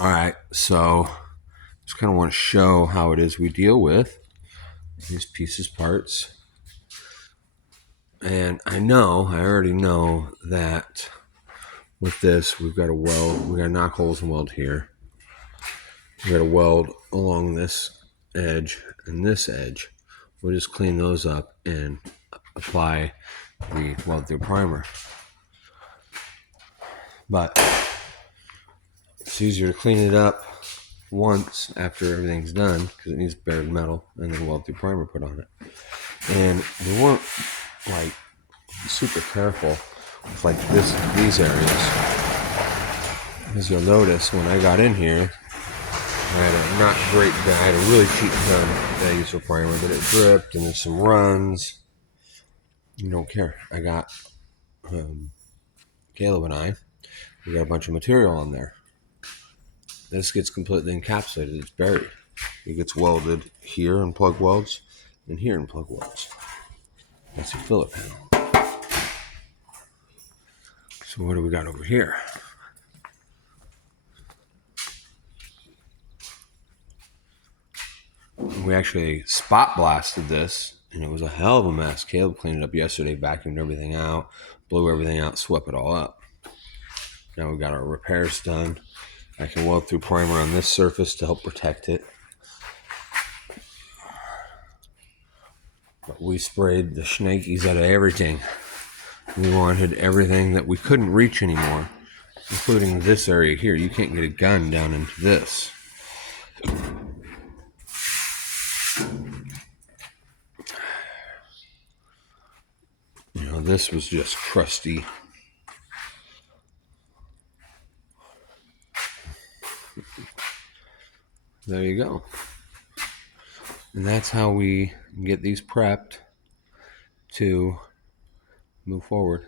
All right, so just kind of want to show how it is we deal with these pieces, parts. And I already know that with this, we've got to weld, we got to knock holes and weld here. We got to weld along this edge and this edge. We'll just clean those up and apply the weld through primer. But it's easier to clean it up once after everything's done because it needs bared metal and then weld through primer put on it. And we weren't like super careful with like these areas. As you'll notice, when I got in here, I had a not great gun. I had a really cheap gun that I used for primer, but it dripped and there's some runs. You don't care. I got Caleb and we got a bunch of material on there. This gets completely encapsulated. It's buried. It gets welded here in plug welds and here in plug welds. That's your filler panel. So what do we got over here? We actually spot blasted this, and it was a hell of a mess. Caleb cleaned it up yesterday, vacuumed everything out, blew everything out, swept it all up. Now we got our repairs done. I can weld through primer on this surface to help protect it. But we sprayed the shnakies out of everything. We wanted everything that we couldn't reach anymore, including this area here. You can't get a gun down into this. You know, this was just crusty. There you go. And that's how we get these prepped to move forward.